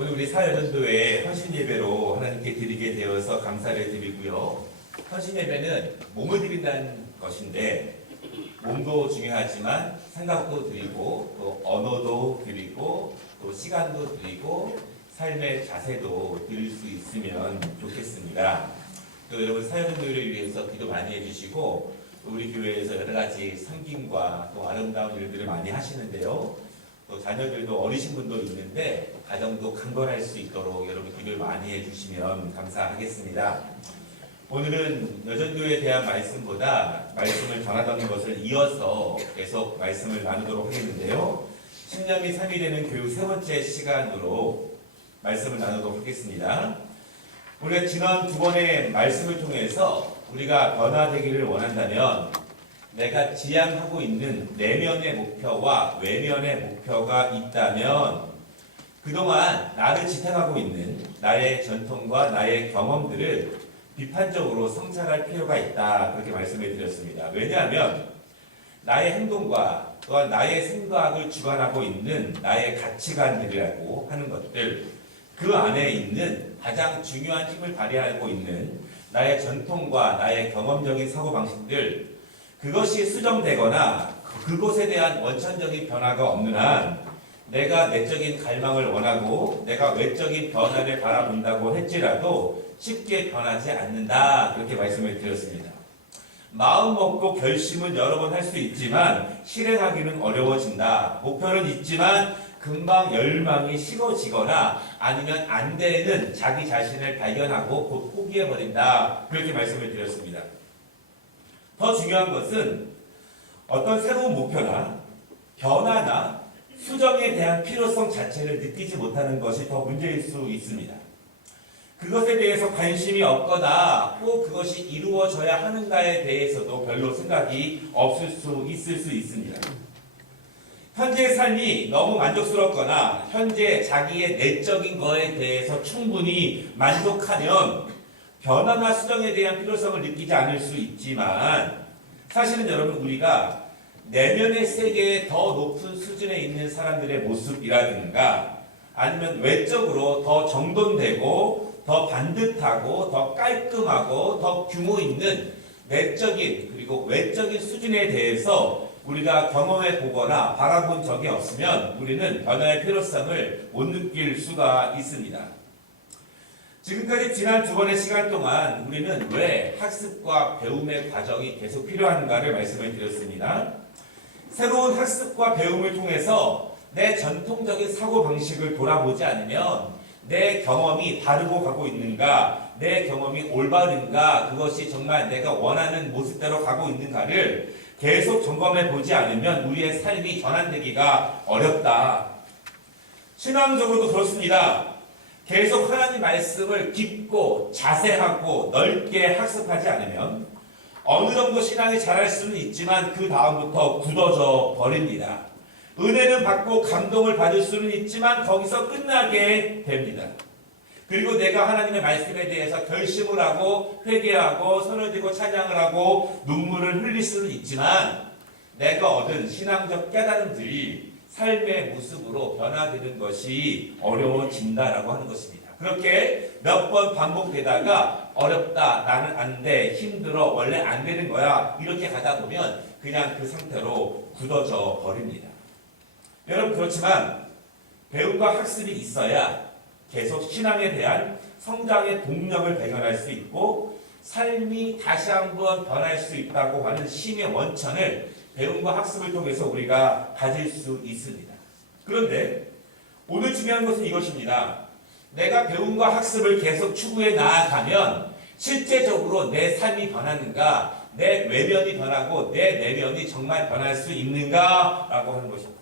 오늘 우리 사여전도회 헌신예배로 하나님께 드리게 되어서 감사를 드리고요. 헌신예배는 몸을 드린다는 것인데 몸도 중요하지만 생각도 드리고 또 언어도 드리고 또 시간도 드리고 삶의 자세도 드릴 수 있으면 좋겠습니다. 또 여러분 사여전도회를 위해서 기도 많이 해주시고 우리 교회에서 여러 가지 섬김과 또 아름다운 일들을 많이 하시는데요. 또 자녀들도 어리신 분도 있는데 가정도 강건할 수 있도록 여러분 기도를 많이 해주시면 감사하겠습니다. 오늘은 여전도에 대한 말씀보다 말씀을 전하던 것을 이어서 계속 말씀을 나누도록 하겠는데요. 신념이 3이 되는 교육 세 번째 시간으로 말씀을 나누도록 하겠습니다. 우리가 지난 두 번의 말씀을 통해서 우리가 변화되기를 원한다면 내가 지향하고 있는 내면의 목표와 외면의 목표가 있다면 그동안 나를 지탱하고 있는 나의 전통과 나의 경험들을 비판적으로 성찰할 필요가 있다. 그렇게 말씀을 드렸습니다. 왜냐하면 나의 행동과 또한 나의 생각을 주관하고 있는 나의 가치관들이라고 하는 것들, 그 안에 있는 가장 중요한 힘을 발휘하고 있는 나의 전통과 나의 경험적인 사고방식들, 그것이 수정되거나 그곳에 대한 원천적인 변화가 없는 한 내가 내적인 갈망을 원하고 내가 외적인 변화를 바라본다고 할지라도 쉽게 변하지 않는다. 그렇게 말씀을 드렸습니다. 마음 먹고 결심은 여러 번 할 수 있지만 실행하기는 어려워진다. 목표는 있지만 금방 열망이 식어지거나 아니면 안 되는 자기 자신을 발견하고 곧 포기해버린다. 그렇게 말씀을 드렸습니다. 더 중요한 것은 어떤 새로운 목표나 변화나 수정에 대한 필요성 자체를 느끼지 못하는 것이 더 문제일 수 있습니다. 그것에 대해서 관심이 없거나 꼭 그것이 이루어져야 하는가에 대해서도 별로 생각이 없을 수 있을 수 있습니다. 현재의 삶이 너무 만족스럽거나 현재 자기의 내적인 거에 대해서 충분히 만족하면 변화나 수정에 대한 필요성을 느끼지 않을 수 있지만 사실은 여러분 우리가 내면의 세계에 더 높은 수준에 있는 사람들의 모습이라든가 아니면 외적으로 더 정돈되고 더 반듯하고 더 깔끔하고 더 규모 있는 내적인 그리고 외적인 수준에 대해서 우리가 경험해 보거나 바라본 적이 없으면 우리는 변화의 필요성을 못 느낄 수가 있습니다. 지금까지 지난 두 번의 시간 동안 우리는 왜 학습과 배움의 과정이 계속 필요한가를 말씀을 드렸습니다. 새로운 학습과 배움을 통해서 내 전통적인 사고방식을 돌아보지 않으면 내 경험이 바르고 가고 있는가, 내 경험이 올바른가, 그것이 정말 내가 원하는 모습대로 가고 있는가를 계속 점검해 보지 않으면 우리의 삶이 전환되기가 어렵다. 신앙적으로도 그렇습니다. 계속 하나님 말씀을 깊고 자세하고 넓게 학습하지 않으면 어느 정도 신앙이 자랄 수는 있지만 그 다음부터 굳어져 버립니다. 은혜는 받고 감동을 받을 수는 있지만 거기서 끝나게 됩니다. 그리고 내가 하나님의 말씀에 대해서 결심을 하고 회개하고 손을 들고 찬양을 하고 눈물을 흘릴 수는 있지만 내가 얻은 신앙적 깨달음들이 삶의 모습으로 변화되는 것이 어려워진다라고 하는 것입니다. 그렇게 몇 번 반복되다가 어렵다, 나는 안 돼, 힘들어, 원래 안 되는 거야 이렇게 가다 보면 그냥 그 상태로 굳어져 버립니다. 여러분 그렇지만 배움과 학습이 있어야 계속 신앙에 대한 성장의 동력을 발견할 수 있고 삶이 다시 한번 변할 수 있다고 하는 심의 원천을 배움과 학습을 통해서 우리가 가질 수 있습니다. 그런데 오늘 중요한 것은 이것입니다. 내가 배움과 학습을 계속 추구해 나아가면 실제적으로 내 삶이 변하는가, 내 외면이 변하고 내 내면이 정말 변할 수 있는가라고 하는 것입니다.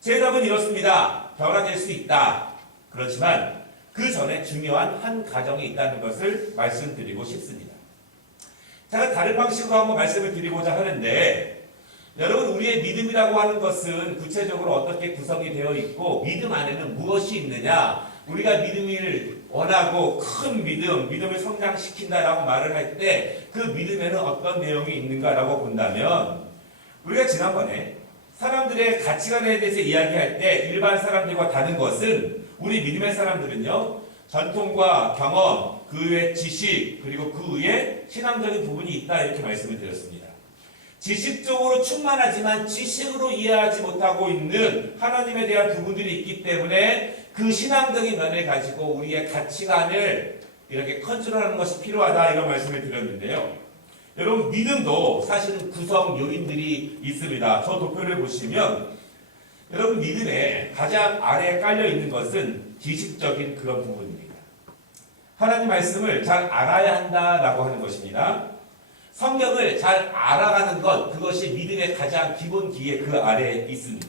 제 답은 이렇습니다. 변화될 수 있다. 그렇지만 그 전에 중요한 한 과정이 있다는 것을 말씀드리고 싶습니다. 제가 다른 방식으로 한번 말씀을 드리고자 하는데 여러분 우리의 믿음이라고 하는 것은 구체적으로 어떻게 구성이 되어 있고 믿음 안에는 무엇이 있느냐, 우리가 믿음을 원하고 큰 믿음을 성장시킨다라고 말을 할 때 그 믿음에는 어떤 내용이 있는가라고 본다면 우리가 지난번에 사람들의 가치관에 대해서 이야기할 때 일반 사람들과 다른 것은 우리 믿음의 사람들은요, 전통과 경험, 그 외 지식, 그리고 그 외에 신앙적인 부분이 있다 이렇게 말씀을 드렸습니다. 지식적으로 충만하지만 지식으로 이해하지 못하고 있는 하나님에 대한 부분들이 있기 때문에 그 신앙적인 면을 가지고 우리의 가치관을 이렇게 컨트롤하는 것이 필요하다 이런 말씀을 드렸는데요. 여러분 믿음도 사실은 구성 요인들이 있습니다. 저 도표를 보시면 여러분 믿음의 가장 아래에 깔려 있는 것은 지식적인 그런 부분입니다. 하나님 말씀을 잘 알아야 한다라고 하는 것입니다. 성경을 잘 알아가는 것, 그것이 믿음의 가장 기본기에 그 아래에 있습니다.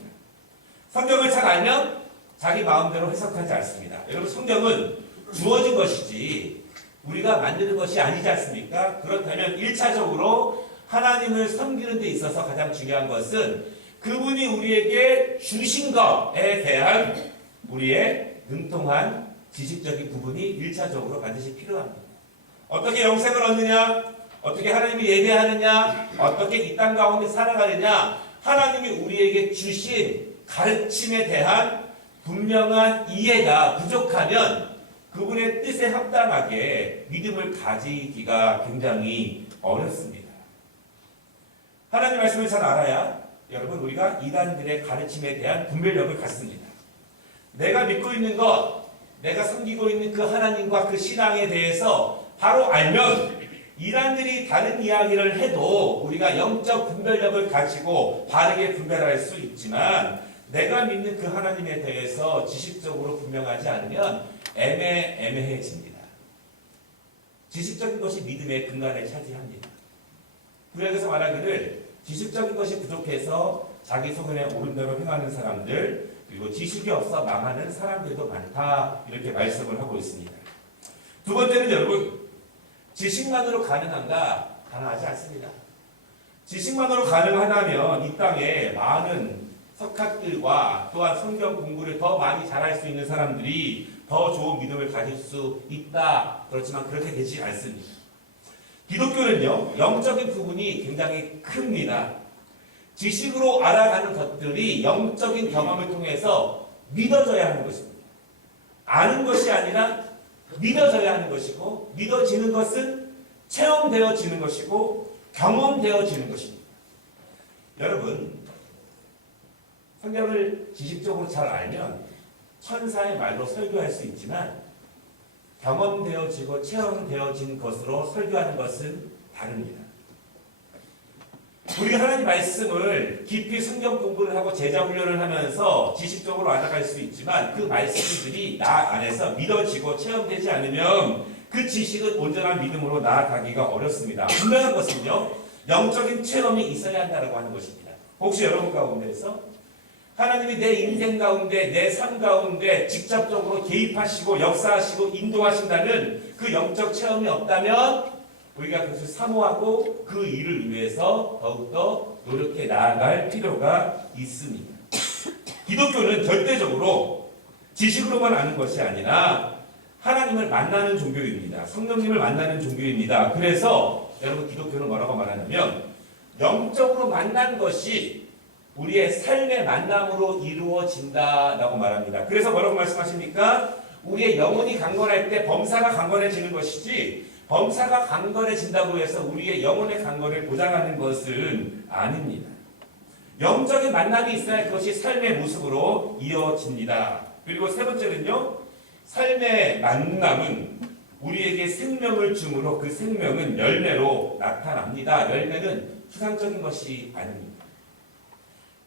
성경을 잘 알면 자기 마음대로 해석하지 않습니다. 여러분 성경은 주어진 것이지 우리가 만드는 것이 아니지 않습니까? 그렇다면 1차적으로 하나님을 섬기는 데 있어서 가장 중요한 것은 그분이 우리에게 주신 것에 대한 우리의 능통한 지식적인 부분이 1차적으로 반드시 필요합니다. 어떻게 영생을 얻느냐? 어떻게 하나님을 예배하느냐? 어떻게 이 땅 가운데 살아가느냐? 하나님이 우리에게 주신 가르침에 대한 분명한 이해가 부족하면 그분의 뜻에 합당하게 믿음을 가지기가 굉장히 어렵습니다. 하나님 말씀을 잘 알아야 여러분 우리가 이단들의 가르침에 대한 분별력을 갖습니다. 내가 믿고 있는 것, 내가 섬기고 있는 그 하나님과 그 신앙에 대해서 바로 알면 이단들이 다른 이야기를 해도 우리가 영적 분별력을 가지고 바르게 분별할 수 있지만 내가 믿는 그 하나님에 대해서 지식적으로 분명하지 않으면 애매해집니다. 지식적인 것이 믿음의 근간을 차지합니다. 구약에서 말하기를 지식적인 것이 부족해서 자기 소견에 옳은 대로 행하는 사람들, 그리고 지식이 없어 망하는 사람들도 많다 이렇게 말씀을 하고 있습니다. 두 번째는 여러분 지식만으로 가능한가? 가능하지 않습니다. 지식만으로 가능하다면 이 땅에 많은 석학들과 또한 성경 공부를 더 많이 잘할 수 있는 사람들이 더 좋은 믿음을 가질 수 있다. 그렇지만 그렇게 되지 않습니다. 기독교는요, 영적인 부분이 굉장히 큽니다. 지식으로 알아가는 것들이 영적인 경험을 통해서 믿어져야 하는 것입니다. 아는 것이 아니라 믿어져야 하는 것이고, 믿어지는 것은 체험되어지는 것이고, 경험되어지는 것입니다. 여러분, 성경을 지식적으로 잘 알면 천사의 말로 설교할 수 있지만 경험되어지고 체험되어진 것으로 설교하는 것은 다릅니다. 우리가 하나님 말씀을 깊이 성경 공부를 하고 제자 훈련을 하면서 지식적으로 알아갈 수 있지만 그 말씀들이 나 안에서 믿어지고 체험되지 않으면 그 지식은 온전한 믿음으로 나아가기가 어렵습니다. 분명한 것은요, 영적인 체험이 있어야 한다고 하는 것입니다. 혹시 여러분 가운데에서 하나님이 내 인생 가운데, 내 삶 가운데 직접적으로 개입하시고 역사하시고 인도하신다는 그 영적 체험이 없다면 우리가 그것을 사모하고 그 일을 위해서 더욱더 노력해 나아갈 필요가 있습니다. 기독교는 절대적으로 지식으로만 아는 것이 아니라 하나님을 만나는 종교입니다. 성령님을 만나는 종교입니다. 그래서 여러분 기독교는 뭐라고 말하냐면 영적으로 만난 것이 우리의 삶의 만남으로 이루어진다라고 말합니다. 그래서 뭐라고 말씀하십니까? 우리의 영혼이 강건할 때 범사가 강건해지는 것이지 범사가 강건해진다고 해서 우리의 영혼의 강건을 보장하는 것은 아닙니다. 영적인 만남이 있어야 그것이 삶의 모습으로 이어집니다. 그리고 세 번째는요, 삶의 만남은 우리에게 생명을 주므로 그 생명은 열매로 나타납니다. 열매는 추상적인 것이 아닙니다.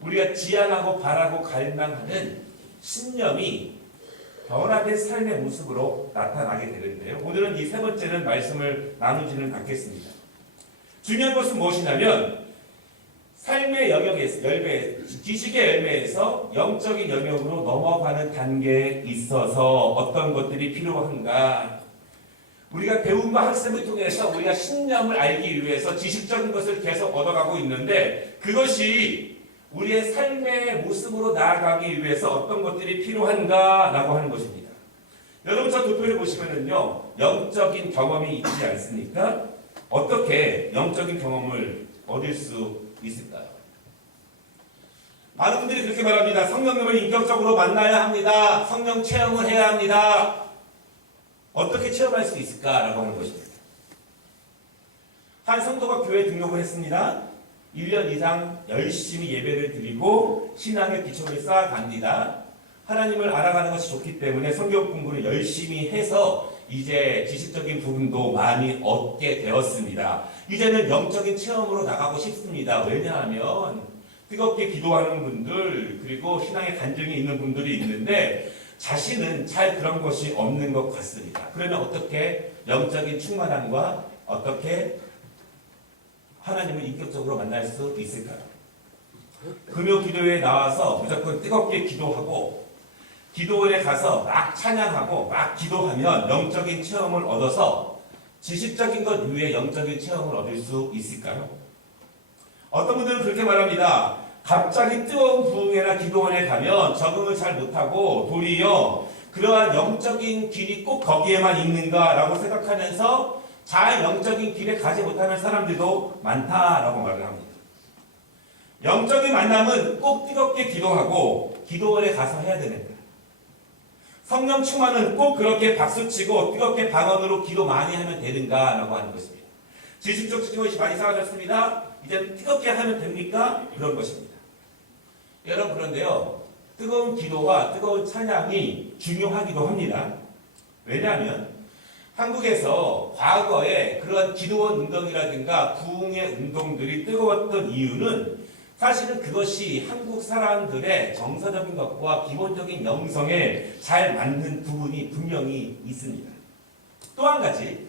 우리가 지향하고 바라고 갈망하는 신념이 변화된 삶의 모습으로 나타나게 되는데요. 오늘은 이 세 번째는 말씀을 나누지는 않겠습니다. 중요한 것은 무엇이냐면 삶의 영역에서 지식의 열매에서 영적인 영역으로 넘어가는 단계에 있어서 어떤 것들이 필요한가? 우리가 배움과 학습을 통해서 우리가 신념을 알기 위해서 지식적인 것을 계속 얻어가고 있는데 그것이 우리의 삶의 모습으로 나아가기 위해서 어떤 것들이 필요한가라고 하는 것입니다. 여러분 저 도표를 보시면은요, 영적인 경험이 있지 않습니까? 어떻게 영적인 경험을 얻을 수 있을까요? 많은 분들이 그렇게 말합니다. 성령님을 인격적으로 만나야 합니다. 성령 체험을 해야 합니다. 어떻게 체험할 수 있을까라고 하는 것입니다. 한 성도가 교회에 등록을 했습니다. 1년 이상 열심히 예배를 드리고 신앙의 기초를 쌓아갑니다. 하나님을 알아가는 것이 좋기 때문에 성경 공부를 열심히 해서 이제 지식적인 부분도 많이 얻게 되었습니다. 이제는 영적인 체험으로 나가고 싶습니다. 왜냐하면 뜨겁게 기도하는 분들 그리고 신앙에 간증이 있는 분들이 있는데 자신은 잘 그런 것이 없는 것 같습니다. 그러면 어떻게 영적인 충만함과 어떻게 하나님을 인격적으로 만날 수 있을까요? 금요 기도회에 나와서 무조건 뜨겁게 기도하고 기도원에 가서 막 찬양하고 막 기도하면 영적인 체험을 얻어서 지식적인 것 이외에 영적인 체험을 얻을 수 있을까요? 어떤 분들은 그렇게 말합니다. 갑자기 뜨거운 부흥회나 기도원에 가면 적응을 잘 못하고 도리어 그러한 영적인 길이 꼭 거기에만 있는가라고 생각하면서 잘 영적인 길에 가지 못하는 사람들도 많다라고 말을 합니다. 영적인 만남은 꼭 뜨겁게 기도하고 기도원에 가서 해야 됩니다. 성령 충만은 꼭 그렇게 박수치고 뜨겁게 방언으로 기도 많이 하면 되는가라고 하는 것입니다. 지식적 것이 많이 사라졌습니다. 이제 뜨겁게 하면 됩니까? 그런 것입니다. 여러분 그런데요. 뜨거운 기도와 뜨거운 찬양이 중요하기도 합니다. 왜냐하면 한국에서 과거에 그런 기도원 운동이라든가 부흥의 운동들이 뜨거웠던 이유는 사실은 그것이 한국 사람들의 정서적인 것과 기본적인 영성에 잘 맞는 부분이 분명히 있습니다. 또 한 가지,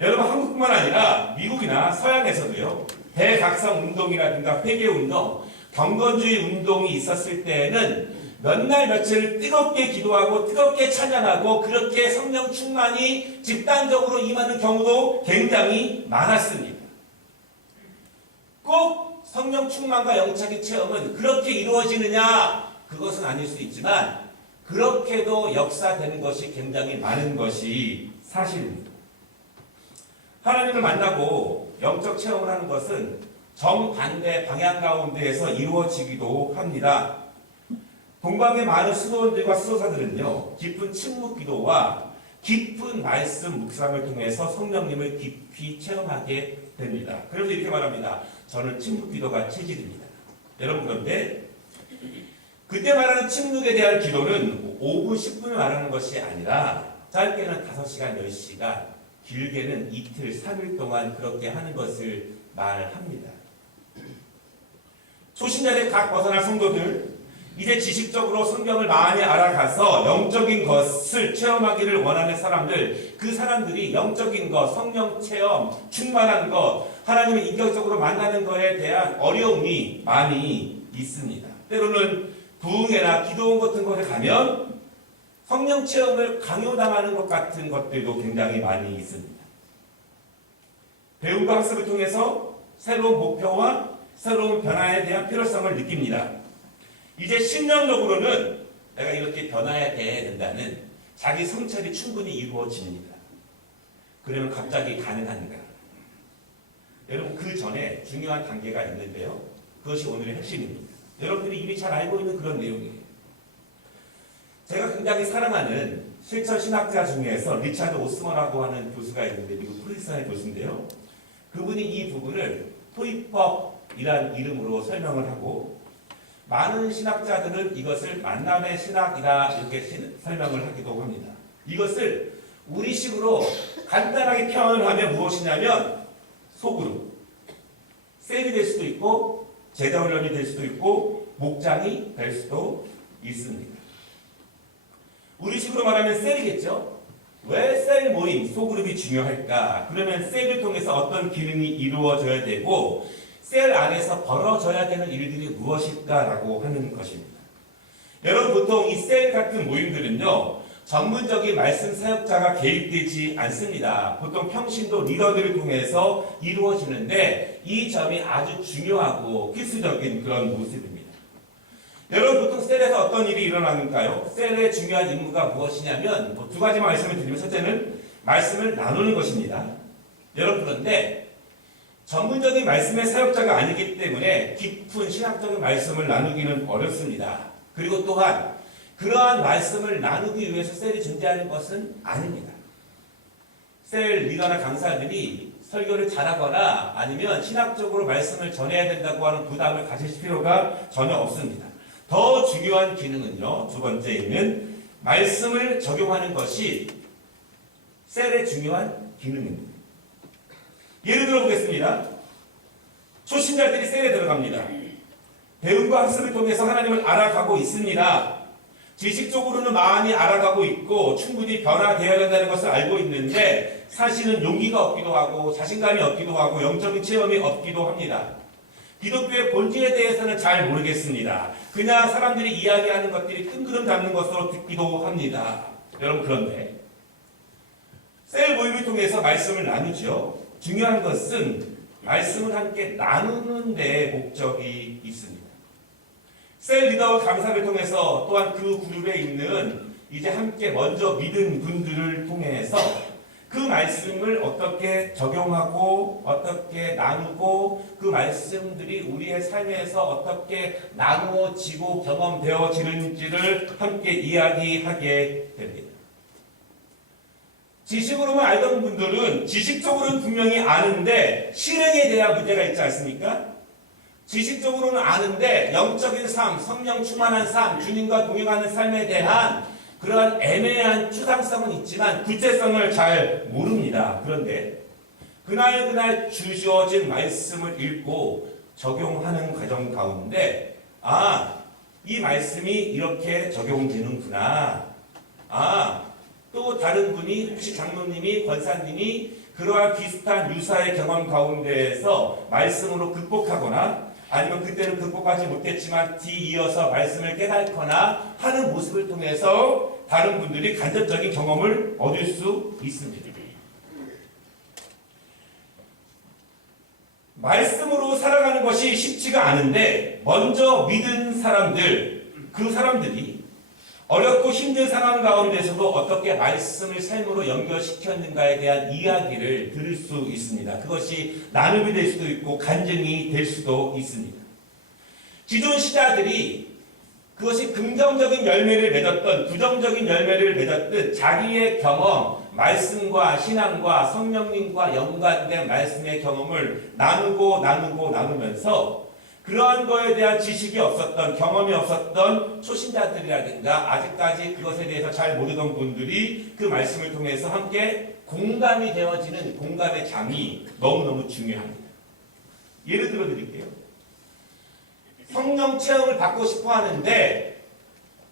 여러분 한국뿐만 아니라 미국이나 서양에서도요. 대각성 운동이라든가 회개 운동, 경건주의 운동이 있었을 때에는 몇 날 며칠 뜨겁게 기도하고 뜨겁게 찬양하고 그렇게 성령 충만이 집단적으로 임하는 경우도 굉장히 많았습니다. 꼭 성령 충만과 영적인 체험은 그렇게 이루어지느냐? 그것은 아닐 수 있지만 그렇게도 역사되는 것이 굉장히 많은 것이 사실입니다. 하나님을 만나고 영적 체험을 하는 것은 정반대 방향 가운데에서 이루어지기도 합니다. 동방의 많은 수도원들과 수도사들은요. 깊은 침묵 기도와 깊은 말씀 묵상을 통해서 성령님을 깊이 체험하게 됩니다. 그래서 이렇게 말합니다. 저는 침묵 기도가 체질입니다. 여러분 그런데 그때 말하는 침묵에 대한 기도는 5분, 10분을 말하는 것이 아니라 짧게는 5시간, 10시간, 길게는 이틀, 3일 동안 그렇게 하는 것을 말합니다. 초신자의 각 벗어난 성도들 이제 지식적으로 성경을 많이 알아가서 영적인 것을 체험하기를 원하는 사람들, 그 사람들이 영적인 것, 성령 체험, 충만한 것, 하나님을 인격적으로 만나는 것에 대한 어려움이 많이 있습니다. 때로는 부흥회나 기도원 같은 곳에 가면 성령 체험을 강요당하는 것 같은 것들도 굉장히 많이 있습니다. 배움과 학습을 통해서 새로운 목표와 새로운 변화에 대한 필요성을 느낍니다. 이제 심령적으로는 내가 이렇게 변화해야 된다는 자기 성찰이 충분히 이루어집니다. 그러면 갑자기 가능한가? 여러분 그 전에 중요한 단계가 있는데요. 그것이 오늘의 핵심입니다. 여러분들이 이미 잘 알고 있는 그런 내용이에요. 제가 굉장히 사랑하는 실천 신학자 중에서 리차드 오스먼이라고 하는 교수가 있는데 미국 프린스턴의 교수인데요. 그분이 이 부분을 토익법이라는 이름으로 설명을 하고 많은 신학자들은 이것을 만남의 신학이라 이렇게 설명을 하기도 합니다. 이것을 우리식으로 간단하게 표현을 하면 무엇이냐면 소그룹, 셀이 될 수도 있고 제자훈련이 될 수도 있고 목장이 될 수도 있습니다. 우리식으로 말하면 셀이겠죠? 왜 셀 모임, 소그룹이 중요할까? 그러면 셀을 통해서 어떤 기능이 이루어져야 되고 셀 안에서 벌어져야 되는 일들이 무엇일까라고 하는 것입니다. 여러분 보통 이 셀 같은 모임들은요. 전문적인 말씀 사역자가 개입되지 않습니다. 보통 평신도 리더들을 통해서 이루어지는데 이 점이 아주 중요하고 필수적인 그런 모습입니다. 여러분 보통 셀에서 어떤 일이 일어나는가요? 셀의 중요한 임무가 무엇이냐면 두 가지 말씀을 드리면 첫째는 말씀을 나누는 것입니다. 여러분 그런데 전문적인 말씀의 사역자가 아니기 때문에 깊은 신학적인 말씀을 나누기는 어렵습니다. 그리고 또한 그러한 말씀을 나누기 위해서 셀이 존재하는 것은 아닙니다. 셀 리더나 강사들이 설교를 잘하거나 아니면 신학적으로 말씀을 전해야 된다고 하는 부담을 가지실 필요가 전혀 없습니다. 더 중요한 기능은요, 두 번째는 말씀을 적용하는 것이 셀의 중요한 기능입니다. 예를 들어 보겠습니다. 초신자들이 셀에 들어갑니다. 배움과 학습을 통해서 하나님을 알아가고 있습니다. 지식적으로는 많이 알아가고 있고 충분히 변화되어야 된다는 것을 알고 있는데 사실은 용기가 없기도 하고 자신감이 없기도 하고 영적인 체험이 없기도 합니다. 기독교의 본질에 대해서는 잘 모르겠습니다. 그냥 사람들이 이야기하는 것들이 뜬구름 잡는 것으로 듣기도 합니다. 여러분, 그런데 셀 모임을 통해서 말씀을 나누죠. 중요한 것은 말씀을 함께 나누는 데 목적이 있습니다. 셀 리더와 강사를 통해서 또한 그 그룹에 있는 이제 함께 먼저 믿은 분들을 통해서 그 말씀을 어떻게 적용하고 어떻게 나누고 그 말씀들이 우리의 삶에서 어떻게 나누어지고 경험되어지는지를 함께 이야기하게 됩니다. 지식으로만 알던 분들은 지식적으로는 분명히 아는데 실행에 대한 문제가 있지 않습니까? 지식적으로는 아는데 영적인 삶, 성령 충만한 삶, 주님과 동행하는 삶에 대한 그러한 애매한 추상성은 있지만 구체성을 잘 모릅니다. 그런데 그날 주어진 말씀을 읽고 적용하는 과정 가운데 이 말씀이 이렇게 적용되는구나. 또 다른 분이 혹시 장로님이 권사님이 그러한 비슷한 유사의 경험 가운데에서 말씀으로 극복하거나 아니면 그때는 극복하지 못했지만 뒤이어서 말씀을 깨닫거나 하는 모습을 통해서 다른 분들이 간접적인 경험을 얻을 수 있습니다. 말씀으로 살아가는 것이 쉽지가 않은데 먼저 믿은 사람들, 그 사람들이 어렵고 힘든 상황 가운데서도 어떻게 말씀을 삶으로 연결시켰는가에 대한 이야기를 들을 수 있습니다. 그것이 나눔이 될 수도 있고 간증이 될 수도 있습니다. 기존 시자들이 그것이 긍정적인 열매를 맺었던 부정적인 열매를 맺었던 자기의 경험, 말씀과 신앙과 성령님과 연관된 말씀의 경험을 나누면서 그러한 거에 대한 지식이 없었던, 경험이 없었던 초신자들이라든가 아직까지 그것에 대해서 잘 모르던 분들이 그 말씀을 통해서 함께 공감이 되어지는 공감의 장이 너무너무 중요합니다. 예를 들어 드릴게요. 성령 체험을 받고 싶어 하는데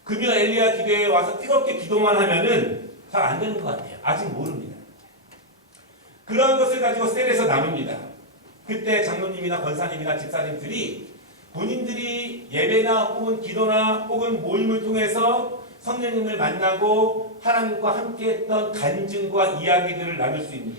금요 엘리야 기도회에 와서 뜨겁게 기도만 하면은 잘 안 되는 것 같아요. 아직 모릅니다. 그러한 것을 가지고 셀에서 나눕니다. 그때 장로님이나 권사님이나 집사님들이 본인들이 예배나 혹은 기도나 혹은 모임을 통해서 성령님을 만나고 하나님과 함께했던 간증과 이야기들을 나눌 수 있는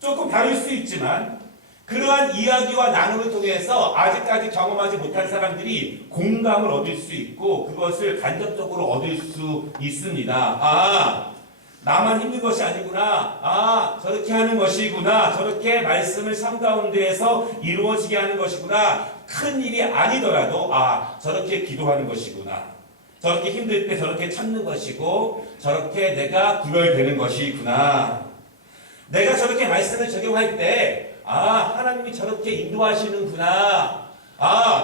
조금 다를 수 있지만 그러한 이야기와 나눔을 통해서 아직까지 경험하지 못한 사람들이 공감을 얻을 수 있고 그것을 간접적으로 얻을 수 있습니다. 나만 힘든 것이 아니구나. 저렇게 하는 것이구나. 저렇게 말씀을 삶 가운데에서 이루어지게 하는 것이구나. 큰 일이 아니더라도 저렇게 기도하는 것이구나. 저렇게 힘들 때 저렇게 참는 것이고 저렇게 내가 구별되는 것이구나. 내가 저렇게 말씀을 적용할 때 하나님이 저렇게 인도하시는구나.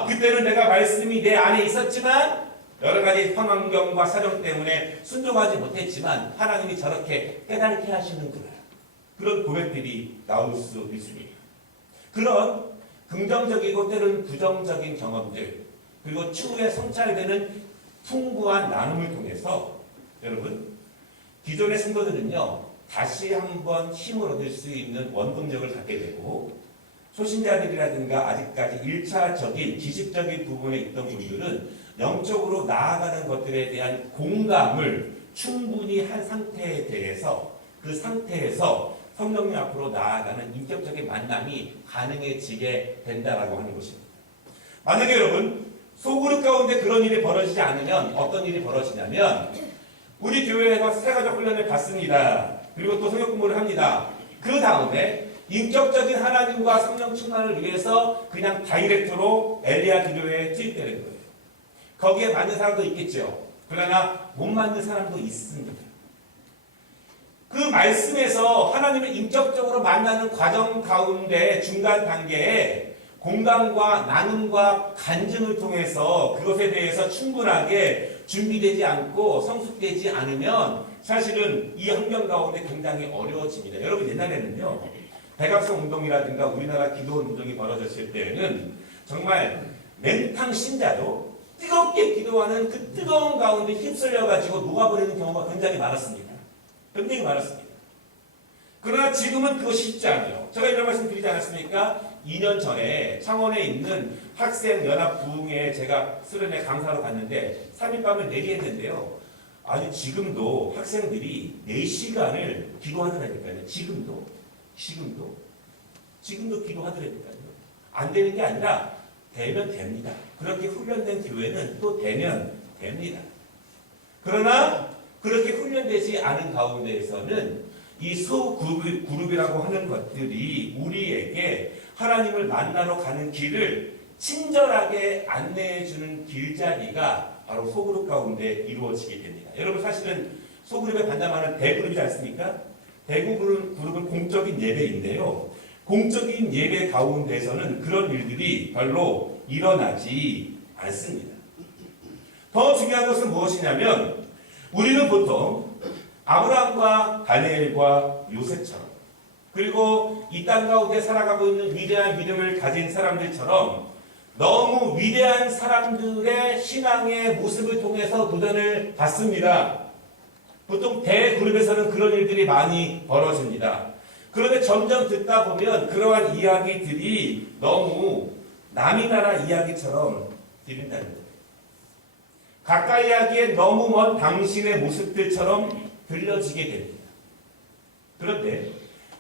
그때는 내가 말씀이 내 안에 있었지만 여러 가지 환경과 사정 때문에 순종하지 못했지만 하나님이 저렇게 깨닫게 하시는구나. 그런 고백들이 나올 수 있습니다. 그런 긍정적이고 때로는 부정적인 경험들 그리고 추후에 성찰되는 풍부한 나눔을 통해서 여러분 기존의 성도들은요 다시 한번 힘을 얻을 수 있는 원동력을 갖게 되고 초신자들이라든가 아직까지 1차적인 지식적인 부분에 있던 분들은 영적으로 나아가는 것들에 대한 공감을 충분히 한 상태에 대해서 그 상태에서 성령님 앞으로 나아가는 인격적인 만남이 가능해지게 된다라고 하는 것입니다. 만약에 여러분 소그룹 가운데 그런 일이 벌어지지 않으면 어떤 일이 벌어지냐면 우리 교회에서 세가족 훈련을 받습니다. 그리고 또 성역 공부를 합니다. 그 다음에 인격적인 하나님과 성령 충만을 위해서 그냥 다이렉트로 엘리야 기도에 투입되는 거예요. 거기에 맞는 사람도 있겠죠. 그러나 못 맞는 사람도 있습니다. 그 말씀에서 하나님을 인격적으로 만나는 과정 가운데 중간 단계에 공감과 나눔과 간증을 통해서 그것에 대해서 충분하게 준비되지 않고 성숙되지 않으면 사실은 이 환경 가운데 굉장히 어려워집니다. 여러분 옛날에는요. 백악성 운동이라든가 우리나라 기도 운동이 벌어졌을 때는 정말 맹탕 신자도 뜨겁게 기도하는 그 뜨거운 가운데 휩쓸려가지고 녹아버리는 경우가 굉장히 많았습니다. 굉장히 많았습니다. 그러나 지금은 그것이 쉽지 않아요. 제가 이런 말씀 드리지 않았습니까? 2년 전에 창원에 있는 학생연합부흥회에 제가 수련회 강사로 갔는데 3일 밤을 내리했는데요. 아니 지금도 학생들이 4시간을 기도하더라니까요. 지금도 기도하더라니까요. 안 되는 게 아니라 되면 됩니다. 그렇게 훈련된 교회는 또 되면 됩니다. 그러나 그렇게 훈련되지 않은 가운데에서는 이 소그룹이라고 하는 것들이 우리에게 하나님을 만나러 가는 길을 친절하게 안내해주는 길자리가 바로 소그룹 가운데 이루어지게 됩니다. 여러분 사실은 소그룹에 반담하는 대그룹이지 않습니까? 대그룹은 공적인 예배인데요. 공적인 예배 가운데서는 그런 일들이 별로 일어나지 않습니다. 더 중요한 것은 무엇이냐면 우리는 보통 아브라함과 다니엘과 요셉처럼 그리고 이 땅 가운데 살아가고 있는 위대한 믿음을 가진 사람들처럼 너무 위대한 사람들의 신앙의 모습을 통해서 도전을 받습니다. 보통 대그룹에서는 그런 일들이 많이 벌어집니다. 그런데 점점 듣다 보면 그러한 이야기들이 너무 남의 나라 이야기처럼 들린다는 거예요. 가까이 하기에 너무 먼 당신의 모습들처럼 들려지게 됩니다. 그런데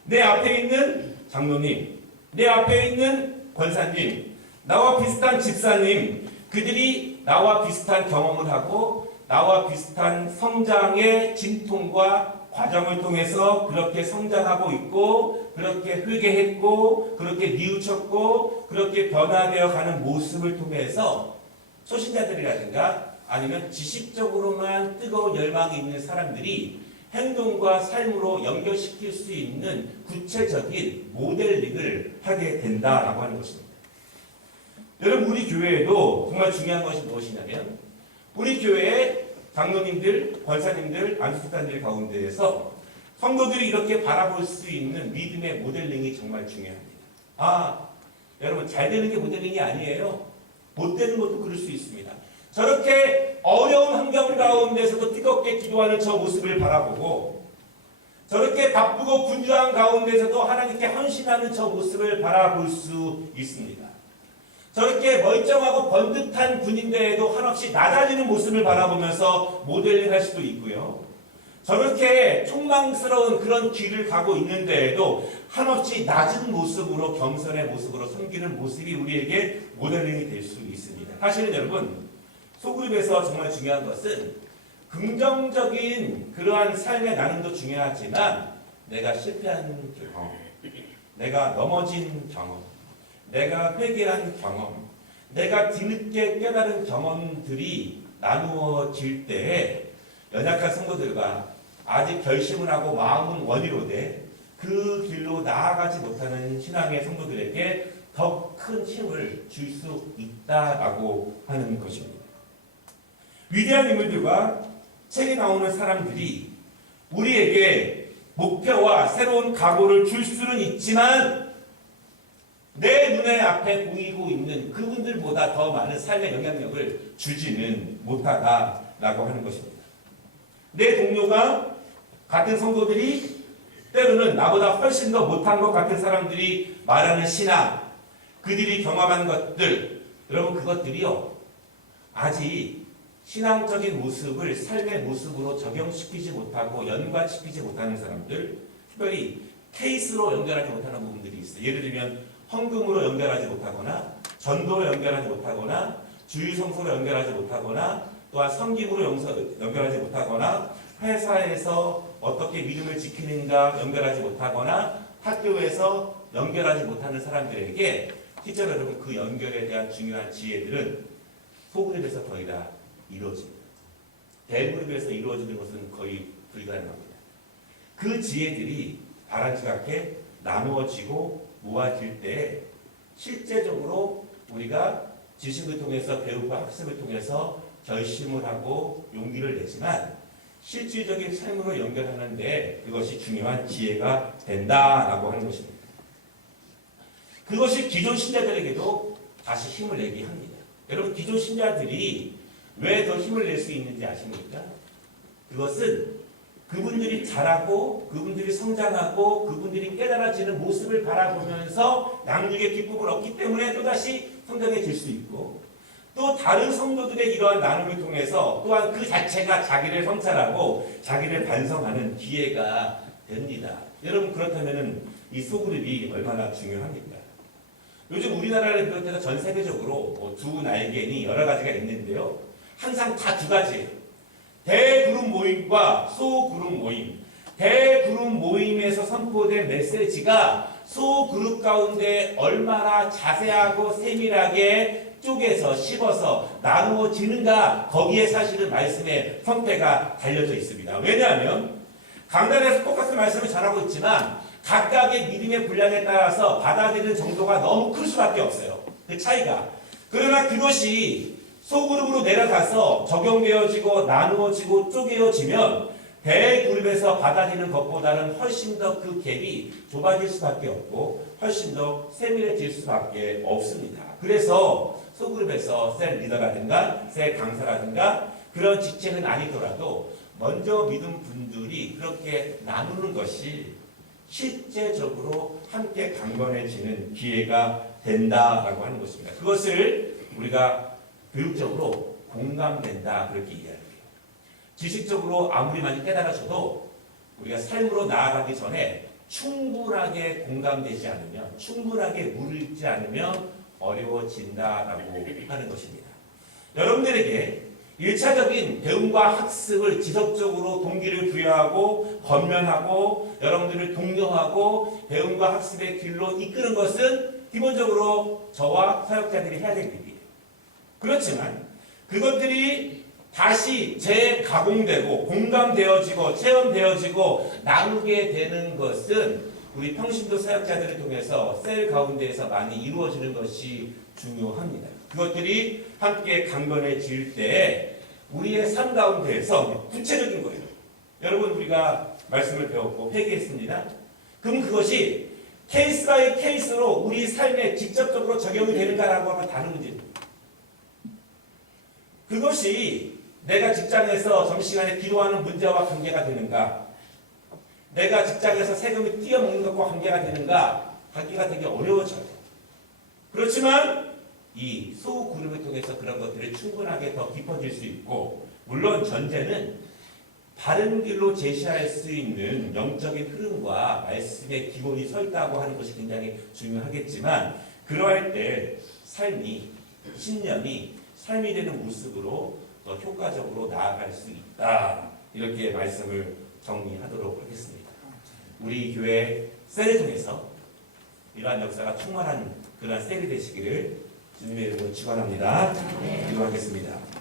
내 앞에 있는 장로님, 내 앞에 있는 권사님, 나와 비슷한 집사님, 그들이 나와 비슷한 경험을 하고 나와 비슷한 성장의 진통과 과정을 통해서 그렇게 성장하고 있고 그렇게 회개했고 그렇게 뉘우쳤고 그렇게 변화되어 가는 모습을 통해서 초신자들이라든가 아니면 지식적으로만 뜨거운 열망이 있는 사람들이 행동과 삶으로 연결시킬 수 있는 구체적인 모델링을 하게 된다라고 하는 것입니다. 여러분 우리 교회에도 정말 중요한 것이 무엇이냐면 우리 교회의 장로님들, 권사님들, 안수단들 가운데에서 성도들이 이렇게 바라볼 수 있는 믿음의 모델링이 정말 중요합니다. 여러분 잘 되는 게 모델링이 아니에요. 못 되는 것도 그럴 수 있습니다. 저렇게 어려운 환경 가운데서도 뜨겁게 기도하는 저 모습을 바라보고 저렇게 바쁘고 분주한 가운데서도 하나님께 헌신하는 저 모습을 바라볼 수 있습니다. 저렇게 멀쩡하고 번듯한 분인데에도 한없이 낮아지는 모습을 바라보면서 모델링할 수도 있고요. 저렇게 촉망스러운 그런 길을 가고 있는데에도 한없이 낮은 모습으로 겸손의 모습으로 섬기는 모습이 우리에게 모델링이 될 수 있습니다. 사실은 여러분 소그룹에서 정말 중요한 것은 긍정적인 그러한 삶의 나눔도 중요하지만 내가 실패한 경험, 내가 넘어진 경험, 내가 회개한 경험, 내가 뒤늦게 깨달은 경험들이 나누어질 때에 연약한 성도들과 아직 결심을 하고 마음은 원이로되 그 길로 나아가지 못하는 신앙의 성도들에게 더 큰 힘을 줄 수 있다라고 하는 것입니다. 위대한 인물들과 책에 나오는 사람들이 우리에게 목표와 새로운 각오를 줄 수는 있지만 내 눈에 앞에 보이고 있는 그분들보다 더 많은 삶의 영향력을 주지는 못하다라고 하는 것입니다. 내 동료가 같은 성도들이 때로는 나보다 훨씬 더 못한 것 같은 사람들이 말하는 신앙, 그들이 경험한 것들, 여러분 그것들이요 아직 신앙적인 모습을 삶의 모습으로 적용시키지 못하고 연관시키지 못하는 사람들, 특별히 케이스로 연결하지 못하는 부분들이 있어요. 예를 들면 헌금으로 연결하지 못하거나 전도로 연결하지 못하거나 주일성소로 연결하지 못하거나 또한 섬김으로 연결하지 못하거나 회사에서 어떻게 믿음을 지키는가 연결하지 못하거나 학교에서 연결하지 못하는 사람들에게 실제로 여러분 그 연결에 대한 중요한 지혜들은 소그룹에서 거의 다 이루어집니다. 대그룹에서 이루어지는 것은 거의 불가능합니다. 그 지혜들이 바람직하게 나누어지고 모아질 때 실제적으로 우리가 지식을 통해서 배우고 학습을 통해서 결심을 하고 용기를 내지만 실질적인 삶으로 연결하는데 그것이 중요한 지혜가 된다라고 하는 것입니다. 그것이 기존 신자들에게도 다시 힘을 내게 합니다. 여러분 기존 신자들이 왜 더 힘을 낼 수 있는지 아십니까? 그것은 그분들이 자라고 그분들이 성장하고 그분들이 깨달아지는 모습을 바라보면서 양육의 기쁨을 얻기 때문에 또다시 성장해질 수 있고 또 다른 성도들의 이러한 나눔을 통해서 또한 그 자체가 자기를 성찰하고 자기를 반성하는 기회가 됩니다. 여러분 그렇다면 이 소그룹이 얼마나 중요합니까? 요즘 우리나라를 비롯해서 전 세계적으로 두 날개니 여러 가지가 있는데요. 항상 다 두 가지예요. 대그룹 모임과 소그룹 모임. 대그룹 모임에서 선포된 메시지가 소그룹 가운데 얼마나 자세하고 세밀하게 쪼개서 씹어서 나누어지는가 거기에 사실은 말씀의 성패가 달려져 있습니다. 왜냐하면 강단에서 똑같은 말씀을 전하고 있지만 각각의 믿음의 분량에 따라서 받아들이는 정도가 너무 클 수밖에 없어요. 그 차이가. 그러나 그것이 소그룹으로 내려가서 적용되어지고 나누어지고 쪼개어지면 대그룹에서 받아들이는 것보다는 훨씬 더 그 갭이 좁아질 수밖에 없고 훨씬 더 세밀해질 수밖에 없습니다. 그래서 소그룹에서 셀 리더라든가 셀 강사라든가 그런 직책은 아니더라도 먼저 믿은 분들이 그렇게 나누는 것이 실제적으로 함께 강건해지는 기회가 된다라고 하는 것입니다. 그것을 우리가 교육적으로 공감된다 그렇게 이해해요. 지식적으로 아무리 많이 깨달아져도 우리가 삶으로 나아가기 전에 충분하게 공감되지 않으면 충분하게 물지 않으면 어려워진다라고 하는 것입니다. 여러분들에게 1차적인 배움과 학습을 지속적으로 동기를 부여하고 건면하고 여러분들을 독려하고 배움과 학습의 길로 이끄는 것은 기본적으로 저와 사역자들이 해야 될 일이에요. 그렇지만 그것들이 다시 재가공되고 공감되어지고 체험되어지고 나누게 되는 것은 우리 평신도 사역자들을 통해서 셀 가운데에서 많이 이루어지는 것이 중요합니다. 그것들이 함께 강건해질 때 우리의 삶 가운데에서 구체적인 거예요. 여러분 우리가 말씀을 배웠고 회개했습니다. 그럼 그것이 케이스 바이 케이스로 우리 삶에 직접적으로 적용이 되는가라고 하면 다른 문제입니다. 그것이 내가 직장에서 점심시간에 기도하는 문제와 관계가 되는가? 내가 직장에서 세금을 띄어먹는 것과 관계가 되는가? 관계가 되게 어려워져요. 그렇지만 이 소그룹을 통해서 그런 것들을 충분하게 더 깊어질 수 있고 물론 전제는 바른 길로 제시할 수 있는 영적인 흐름과 말씀의 기본이 서 있다고 하는 것이 굉장히 중요하겠지만 그러할 때 삶이 신념이 삶이 되는 모습으로 더 효과적으로 나아갈 수 있다. 이렇게 말씀을 정리하도록 하겠습니다. 우리 교회 셀을 통해서 이러한 역사가 충만한 그러한 셀이 되시기를 주님의 이름으로 축원합니다. 기도하겠습니다.